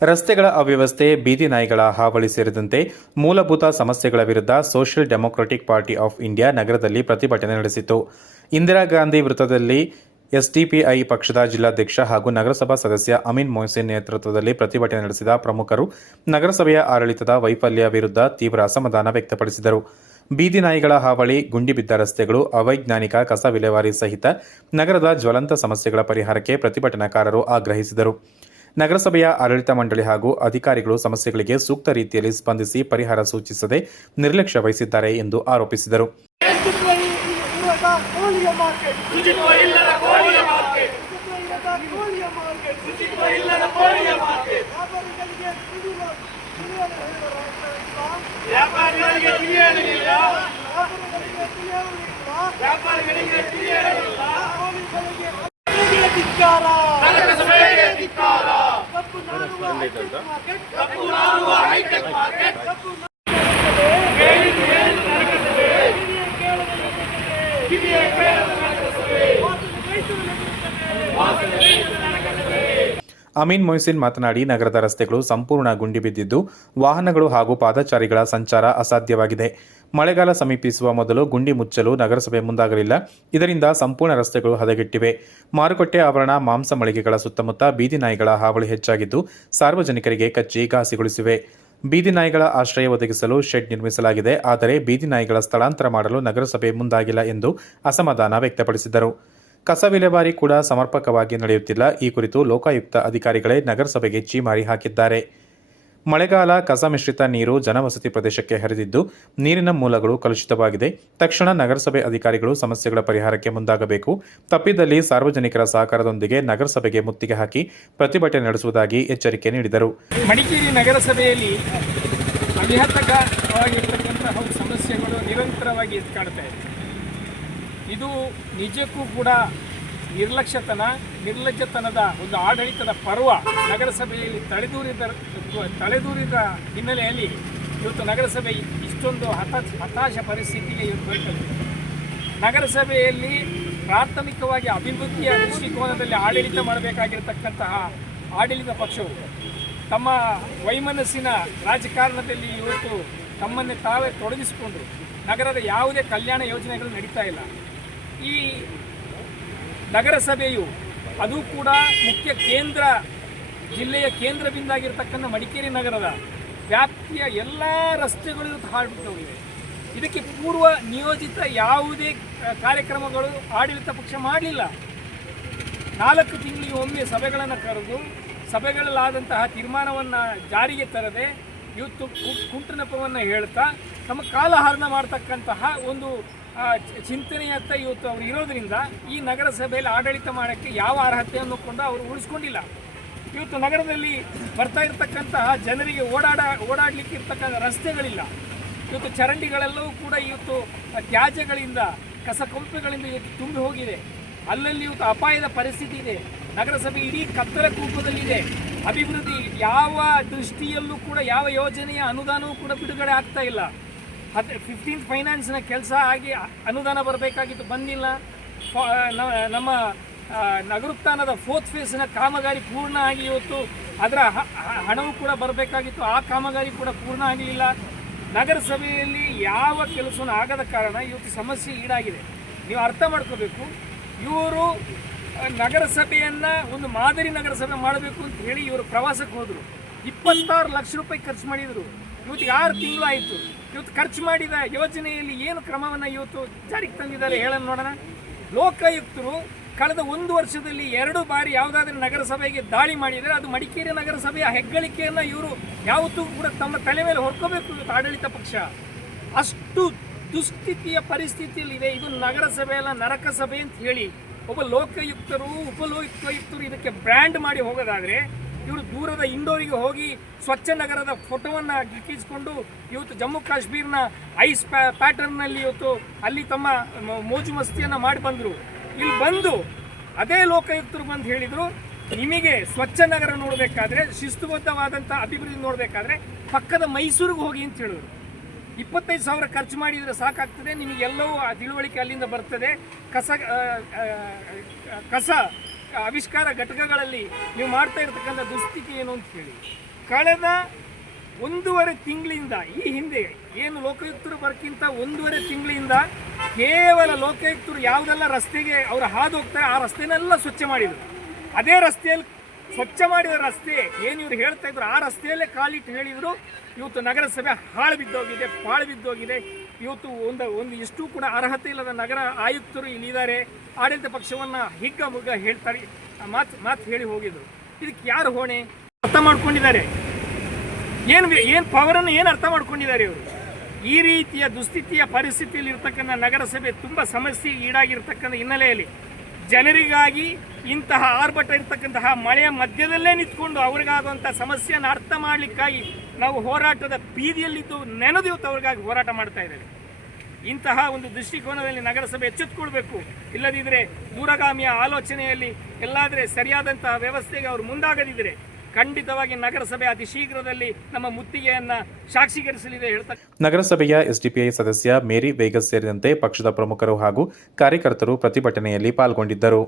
ರಸ್ತೆಗಳ ಅವ್ಯವಸ್ಥೆ, ಬೀದಿ ನಾಯಿಗಳ ಹಾವಳಿ ಸೇರಿದಂತೆ ಮೂಲಭೂತ ಸಮಸ್ಯೆಗಳ ವಿರುದ್ಧ social democratic party of India ನಗರದಲ್ಲಿ ಪ್ರತಿಭಟನೆ ನಡೆಸಿತು. ಇಂದಿರಾ ಗಾಂಧಿ ವೃತ್ತದಲ್ಲಿ ಎಸ್ಡಿಪಿಐ ಪಕ್ಷದ ಜಿಲ್ಲಾಧ್ಯಕ್ಷ ಹಾಗೂ ನಗರಸಭಾ ಸದಸ್ಯ ಅಮೀನ್ ಮೊಹಸಿನ್ ನೇತೃತ್ವದಲ್ಲಿ ಪ್ರತಿಭಟನೆ ನಡೆಸಿದ ಪ್ರಮುಖರು ನಗರಸಭೆಯ ಆಡಳಿತದ ವೈಫಲ್ಯ ವಿರುದ್ಧ ತೀವ್ರ ಅಸಮಾಧಾನ ವ್ಯಕ್ತಪಡಿಸಿದರು. ಬೀದಿ ನಾಯಿಗಳ ಹಾವಳಿ, ಗುಂಡಿಬಿದ್ದ ರಸ್ತೆಗಳು, ಅವೈಜ್ಞಾನಿಕ ಕಸ ವಿಲೇವಾರಿ ಸಹಿತ ನಗರದ ಜ್ವಲಂತ ಸಮಸ್ಯೆಗಳ ಪರಿಹಾರಕ್ಕೆ ಪ್ರತಿಭಟನಾಕಾರರು ಆಗ್ರಹಿಸಿದರು. ನಗರಸಭೆಯ ಆಡಳಿತ ಮಂಡಳಿ ಹಾಗೂ ಅಧಿಕಾರಿಗಳು ಸಮಸ್ಯೆಗಳಿಗೆ ಸೂಕ್ತ ರೀತಿಯಲ್ಲಿ ಸ್ಪಂದಿಸಿ ಪರಿಹಾರ ಸೂಚಿಸದೆ ನಿರ್ಲಕ್ಷ್ಯ ವಹಿಸಿದ್ದಾರೆ ಎಂದು ಆರೋಪಿಸಿದರು. ಅಮೀನ್ ಮೊಹಸಿನ್ ಮಾತನಾಡಿ, ನಗರದ ರಸ್ತೆಗಳು ಸಂಪೂರ್ಣ ಗುಂಡಿ ಬಿದ್ದಿದ್ದು ವಾಹನಗಳು ಹಾಗೂ ಪಾದಚಾರಿಗಳ ಸಂಚಾರ ಅಸಾಧ್ಯವಾಗಿದೆ. ಮಳೆಗಾಲ ಸಮೀಪಿಸುವ ಮೊದಲು ಗುಂಡಿ ಮುಚ್ಚಲು ನಗರಸಭೆ ಮುಂದಾಗಲಿಲ್ಲ. ಇದರಿಂದ ಸಂಪೂರ್ಣ ರಸ್ತೆಗಳು ಹದಗೆಟ್ಟಿವೆ. ಮಾರುಕಟ್ಟೆ ಆವರಣ, ಮಾಂಸ ಮಳಿಗೆಗಳ ಸುತ್ತಮುತ್ತ ಬೀದಿ ನಾಯಿಗಳ ಹಾವಳಿ ಹೆಚ್ಚಾಗಿದ್ದು ಸಾರ್ವಜನಿಕರಿಗೆ ಕಚ್ಚಿ ಘಾಸಿಗೊಳಿಸಿವೆ. ಬೀದಿ ನಾಯಿಗಳ ಆಶ್ರಯ ಒದಗಿಸಲು ಶೆಡ್ ನಿರ್ಮಿಸಲಾಗಿದೆ. ಆದರೆ ಬೀದಿ ನಾಯಿಗಳ ಸ್ಥಳಾಂತರ ಮಾಡಲು ನಗರಸಭೆ ಮುಂದಾಗಿಲ್ಲ ಎಂದು ಅಸಮಾಧಾನ ವ್ಯಕ್ತಪಡಿಸಿದರು. ಕಸ ವಿಲೇವಾರಿ ಕೂಡ ಸಮರ್ಪಕವಾಗಿ ನಡೆಯುತ್ತಿಲ್ಲ. ಈ ಕುರಿತು ಲೋಕಾಯುಕ್ತ ಅಧಿಕಾರಿಗಳೇ ನಗರಸಭೆಗೆ ಛೀಮಾರಿ ಹಾಕಿದ್ದಾರೆ. ಮಳೆಗಾಲ, ಕಸ ಮಿಶ್ರಿತ ನೀರು ಜನವಸತಿ ಪ್ರದೇಶಕ್ಕೆ ಹರಿದಿದ್ದು ನೀರಿನ ಮೂಲಗಳು ಕಲುಷಿತವಾಗಿದೆ. ತಕ್ಷಣ ನಗರಸಭೆ ಅಧಿಕಾರಿಗಳು ಸಮಸ್ಯೆಗಳ ಪರಿಹಾರಕ್ಕೆ ಮುಂದಾಗಬೇಕು. ತಪ್ಪಿದಲ್ಲಿ ಸಾರ್ವಜನಿಕರ ಸಹಕಾರದೊಂದಿಗೆ ನಗರಸಭೆಗೆ ಮುತ್ತಿಗೆ ಹಾಕಿ ಪ್ರತಿಭಟನೆ ನಡೆಸುವುದಾಗಿ ಎಚ್ಚರಿಕೆ ನೀಡಿದರು. ಮಡಿಕೇರಿ ನಗರಸಭೆಯಲ್ಲಿ ಅವಿಹತವಾಗಿರ್ತಕ್ಕಂತಹ ಸಮಸ್ಯೆಗಳು ನಿರಂತರವಾಗಿ ಎತ್ಕಾಡ್ತಾ ಇದೆ. ಇದು ನಿಜಕ್ಕೂ ಕೂಡ ನಿರ್ಲಜ್ಜತನದ ಒಂದು ಆಡಳಿತದ ಪರ್ವ ನಗರಸಭೆಯಲ್ಲಿ ತಲೆದೂರಿದ ಹಿನ್ನೆಲೆಯಲ್ಲಿ ಇವತ್ತು ನಗರಸಭೆ ಇಷ್ಟೊಂದು ಹತಾಶ ಪರಿಸ್ಥಿತಿಗೆ ಬರ್ತದೆ. ನಗರಸಭೆಯಲ್ಲಿ ಪ್ರಾಥಮಿಕವಾಗಿ ಅಭಿವೃದ್ಧಿಯ ದೃಷ್ಟಿಕೋನದಲ್ಲಿ ಆಡಳಿತ ಮಾಡಬೇಕಾಗಿರತಕ್ಕಂತಹ ಆಡಳಿತ ಪಕ್ಷವು ತಮ್ಮ ವೈಮನಸ್ಸಿನ ರಾಜಕಾರಣದಲ್ಲಿ ಇವತ್ತು ತಮ್ಮನ್ನೇ ತಾವೇ ತೊಡಗಿಸಿಕೊಂಡು ನಗರದ ಯಾವುದೇ ಕಲ್ಯಾಣ ಯೋಜನೆಗಳು ನಡೀತಾ ಇಲ್ಲ. ಈ ನಗರಸಭೆಯು ಅದು ಕೂಡ ಮುಖ್ಯ ಜಿಲ್ಲೆಯ ಕೇಂದ್ರ ಬಿಂದಾಗಿರ್ತಕ್ಕಂಥ ಮಡಿಕೇರಿ ನಗರದ ವ್ಯಾಪ್ತಿಯ ಎಲ್ಲ ರಸ್ತೆಗಳು ಹಾಳ್ಬಿಟ್ಟೋಗಿವೆ. ಇದಕ್ಕೆ ಪೂರ್ವ ನಿಯೋಜಿತ ಯಾವುದೇ ಕಾರ್ಯಕ್ರಮಗಳು ಆಡಳಿತ ಪಕ್ಷ ಮಾಡಲಿಲ್ಲ. 4 ತಿಂಗಳಿಗೆ ಒಮ್ಮೆ ಸಭೆಗಳನ್ನು ಕರೆದು ಸಭೆಗಳಲ್ಲಾದಂತಹ ತೀರ್ಮಾನವನ್ನು ಜಾರಿಗೆ ತರದೆ ಇವತ್ತು ಕುಂಟುನೆಪವನ್ನು ಹೇಳ್ತಾ ತಮ್ಮ ಕಾಲಹರಣ ಮಾಡ್ತಕ್ಕಂತಹ ಒಂದು ಚಿಂತನೆಯತ್ತ ಇವತ್ತು ಅವರು ಇರೋದರಿಂದ ಈ ನಗರಸಭೆಯಲ್ಲಿ ಆಡಳಿತ ಮಾಡೋಕ್ಕೆ ಯಾವ ಅರ್ಹತೆಯನ್ನು ಕೊಂಡು ಅವರು ಉಳಿಸ್ಕೊಂಡಿಲ್ಲ. ಇವತ್ತು ನಗರದಲ್ಲಿ ಬರ್ತಾ ಇರತಕ್ಕಂತಹ ಜನರಿಗೆ ಓಡಾಡಲಿಕ್ಕೆ ಇರ್ತಕ್ಕಂಥ ರಸ್ತೆಗಳಿಲ್ಲ. ಇವತ್ತು ಚರಂಡಿಗಳೆಲ್ಲವೂ ಕೂಡ ಇವತ್ತು ತ್ಯಾಜ್ಯಗಳಿಂದ, ಕಸಕೊಂಪೆಗಳಿಂದ ಇವತ್ತು ತುಂಬಿ ಹೋಗಿದೆ. ಅಲ್ಲಲ್ಲಿ ಇವತ್ತು ಅಪಾಯದ ಪರಿಸ್ಥಿತಿ ಇದೆ. ನಗರಸಭೆ ಇಡೀ ಕತ್ತಲ ಕೂಪದಲ್ಲಿದೆ. ಅಭಿವೃದ್ಧಿ ಯಾವ ದೃಷ್ಟಿಯಲ್ಲೂ ಕೂಡ ಯಾವ ಯೋಜನೆಯ ಅನುದಾನವೂ ಕೂಡ ಬಿಡುಗಡೆ ಆಗ್ತಾ ಇಲ್ಲ. 15th ಫೈನಾನ್ಸ್ನ ಕೆಲಸ ಆಗಿ ಅನುದಾನ ಬರಬೇಕಾಗಿತ್ತು, ಬಂದಿಲ್ಲ. ನಮ್ಮ ನಗರೋತ್ಥಾನದ 4th ಫೇಸ್ನ ಕಾಮಗಾರಿ ಪೂರ್ಣ ಆಗಿ ಇವತ್ತು ಅದರ ಹಣವೂ ಕೂಡ ಬರಬೇಕಾಗಿತ್ತು, ಆ ಕಾಮಗಾರಿ ಕೂಡ ಪೂರ್ಣ ಆಗಲಿಲ್ಲ. ನಗರಸಭೆಯಲ್ಲಿ ಯಾವ ಕೆಲಸವೂ ಆಗದ ಕಾರಣ ಇವತ್ತು ಸಮಸ್ಯೆ ಈಡಾಗಿದೆ. ನೀವು ಅರ್ಥ ಮಾಡ್ಕೋಬೇಕು. ಇವರು ನಗರಸಭೆಯನ್ನು ಒಂದು ಮಾದರಿ ನಗರಸಭೆ ಮಾಡಬೇಕು ಅಂತ ಹೇಳಿ ಇವರು ಪ್ರವಾಸಕ್ಕೆ ಹೋದರು. 26 ಲಕ್ಷ ರೂಪಾಯಿ ಖರ್ಚು ಮಾಡಿದರು. ಇವತ್ತಿಗೆ 6 ತಿಂಗಳು ಆಯಿತು. ಇವತ್ತು ಖರ್ಚು ಮಾಡಿದ ಯೋಜನೆಯಲ್ಲಿ ಏನು ಕ್ರಮವನ್ನು ಇವತ್ತು ಜಾರಿಗೆ ತಂದಿದ್ದಾರೆ ಹೇಳೋಣ ನೋಡೋಣ. ಲೋಕಾಯುಕ್ತರು ಕಳೆದ 1 ವರ್ಷದಲ್ಲಿ 2 ಬಾರಿ ಯಾವುದಾದ್ರೂ ನಗರಸಭೆಗೆ ದಾಳಿ ಮಾಡಿದರೆ ಅದು ಮಡಿಕೇರಿ ನಗರಸಭೆಯ ಹೆಗ್ಗಳಿಕೆಯನ್ನು ಇವರು ಯಾವತ್ತೂ ಕೂಡ ತಮ್ಮ ತಲೆ ಮೇಲೆ ಹೊರ್ಕೋಬೇಕು. ಇವತ್ತು ಆಡಳಿತ ಪಕ್ಷ ಅಷ್ಟು ದುಸ್ಥಿತಿಯ ಪರಿಸ್ಥಿತಿಯಲ್ಲಿದೆ. ಇದು ನಗರಸಭೆಯಲ್ಲ, ನರಕ ಸಭೆ ಅಂತ ಹೇಳಿ ಒಬ್ಬ ಲೋಕಾಯುಕ್ತರು, ಉಪಲೋಕಾಯುಕ್ತರು ಇದಕ್ಕೆ ಬ್ರ್ಯಾಂಡ್ ಮಾಡಿ ಹೋಗೋದಾದರೆ ಇವರು ದೂರದ ಇಂಡೋರಿಗೆ ಹೋಗಿ ಸ್ವಚ್ಛ ನಗರದ ಫೋಟೋವನ್ನು ಗಿಕ್ಕಿಸಿಕೊಂಡು ಇವತ್ತು ಜಮ್ಮು ಕಾಶ್ಮೀರ್ನ ಐಸ್ ಪ್ಯಾಟರ್ನ್ನಲ್ಲಿ ಇವತ್ತು ಅಲ್ಲಿ ತಮ್ಮ ಮೋಜು ಮಸ್ತಿಯನ್ನು ಮಾಡಿ ಬಂದರು. ಇಲ್ಲಿ ಬಂದು ಅದೇ ಲೋಕಾಯುಕ್ತರು ಬಂದು ಹೇಳಿದರು, ನಿಮಗೆ ಸ್ವಚ್ಛ ನಗರ ನೋಡಬೇಕಾದ್ರೆ, ಶಿಸ್ತುಬದ್ಧವಾದಂಥ ಅಭಿವೃದ್ಧಿ ನೋಡಬೇಕಾದ್ರೆ ಪಕ್ಕದ ಮೈಸೂರಿಗೆ ಹೋಗಿ ಅಂತ ಹೇಳಿದ್ರು. 25,000 ಖರ್ಚು ಮಾಡಿದರೆ ಸಾಕಾಗ್ತದೆ, ನಿಮಗೆಲ್ಲವೂ ಆ ತಿಳುವಳಿಕೆ ಅಲ್ಲಿಂದ ಬರ್ತದೆ. ಕಸ ಆವಿಷ್ಕಾರ ಘಟಕಗಳಲ್ಲಿ ನೀವು ಮಾಡ್ತಾ ಇರತಕ್ಕಂಥ ದುಸ್ಥಿತಿ ಏನು ಅಂತ ಹೇಳಿ ಕಳೆದ 1.5 ತಿಂಗಳಿಂದ ಈ ಹಿಂದೆ ಏನು ಲೋಕಾಯುಕ್ತರು ಬರೋಕ್ಕಿಂತ 1.5 ತಿಂಗಳಿಂದ ಕೇವಲ ಲೋಕಾಯುಕ್ತರು ಯಾವುದೆಲ್ಲ ರಸ್ತೆಗೆ ಅವರು ಹಾದು ಹೋಗ್ತಾರೆ ಆ ರಸ್ತೆನೆಲ್ಲ ಸ್ವಚ್ಛ ಮಾಡಿದರು. ಅದೇ ರಸ್ತೆಯಲ್ಲಿ ಸ್ವಚ್ಛ ಮಾಡಿದ ರಸ್ತೆ ಏನು ಇವರು ಹೇಳ್ತಾ ಇದ್ರು ಆ ರಸ್ತೆಯಲ್ಲೇ ಕಾಲಿಟ್ಟು ಹೇಳಿದರು ಇವತ್ತು ನಗರಸಭೆ ಹಾಳು ಬಿದ್ದೋಗಿದೆ, ಪಾಳು ಬಿದ್ದೋಗಿದೆ. ಇವತ್ತು ಒಂದು ಇಷ್ಟು ಕೂಡ ಅರ್ಹತೆ ಇಲ್ಲದ ನಗರ ಆಯುಕ್ತರು ಇಲ್ಲಿದ್ದಾರೆ, ಆಡಳಿತ ಪಕ್ಷವನ್ನು ಹಿಗ್ಗ ಮುಗ್ಗ ಹೇಳ್ತಾರೆ, ಮಾತು ಹೇಳಿ ಹೋಗಿದ್ರು. ಇದಕ್ಕೆ ಯಾರು ಹೊಣೆ? ಅರ್ಥ ಮಾಡ್ಕೊಂಡಿದ್ದಾರೆ ಏನು ಪವರನ್ನು ಏನು ಅರ್ಥ ಮಾಡ್ಕೊಂಡಿದ್ದಾರೆ ಇವರು? ಈ ರೀತಿಯ ದುಸ್ಥಿತಿಯ ಪರಿಸ್ಥಿತಿಯಲ್ಲಿ ಇರ್ತಕ್ಕಂಥ ನಗರಸಭೆ ತುಂಬ ಸಮಸ್ಯೆಗೆ ಈಡಾಗಿರ್ತಕ್ಕಂಥ ಹಿನ್ನೆಲೆಯಲ್ಲಿ ಜನರಿಗಾಗಿ ಇಂತಹ ಆರ್ಭಟ ಇರ್ತಕ್ಕಂತಹ ಮಳೆಯ ಮಧ್ಯದಲ್ಲೇ ನಿಂತ್ಕೊಂಡು ಅವ್ರಿಗಾಗುವಂಥ ಸಮಸ್ಯೆಯನ್ನು ಅರ್ಥ ಮಾಡಲಿಕ್ಕಾಗಿ ನಾವು ಹೋರಾಟದ ಬೀದಿಯಲ್ಲಿದ್ದು ನೆನೆದು ಇವತ್ತು ಅವ್ರಿಗಾಗಿ ಹೋರಾಟ ಮಾಡ್ತಾ ಇದ್ದೇವೆ. ಇಂತಹ ಒಂದು ದೃಷ್ಟಿಕೋನದಲ್ಲಿ ನಗರಸಭೆ ಎಚ್ಚೆತ್ತುಕೊಳ್ಬೇಕು. ಇಲ್ಲದಿದ್ದರೆ ದೂರಗಾಮಿಯ ಆಲೋಚನೆಯಲ್ಲಿ ಎಲ್ಲಾದರೆ ಸರಿಯಾದಂತಹ ವ್ಯವಸ್ಥೆಗೆ ಅವರು ಮುಂದಾಗದಿದ್ದರೆ ಖಂಡಿತವಾಗಿ ನಗರಸಭೆ ಅತಿ ಶೀಘ್ರದಲ್ಲಿ ನಮ್ಮ ಮುತ್ತಿಗೆಯನ್ನು ಸಾಕ್ಷೀಕರಿಸಲಿದೆ ಹೇಳ್ತಾರೆ. ನಗರಸಭೆಯ ಎಸ್ಡಿಪಿಐ ಸದಸ್ಯ ಮೇರಿ ವೇಗಸ್ ಸೇರಿದಂತೆ ಪಕ್ಷದ ಪ್ರಮುಖರು ಹಾಗೂ ಕಾರ್ಯಕರ್ತರು ಪ್ರತಿಭಟನೆಯಲ್ಲಿ ಪಾಲ್ಗೊಂಡಿದ್ದರು.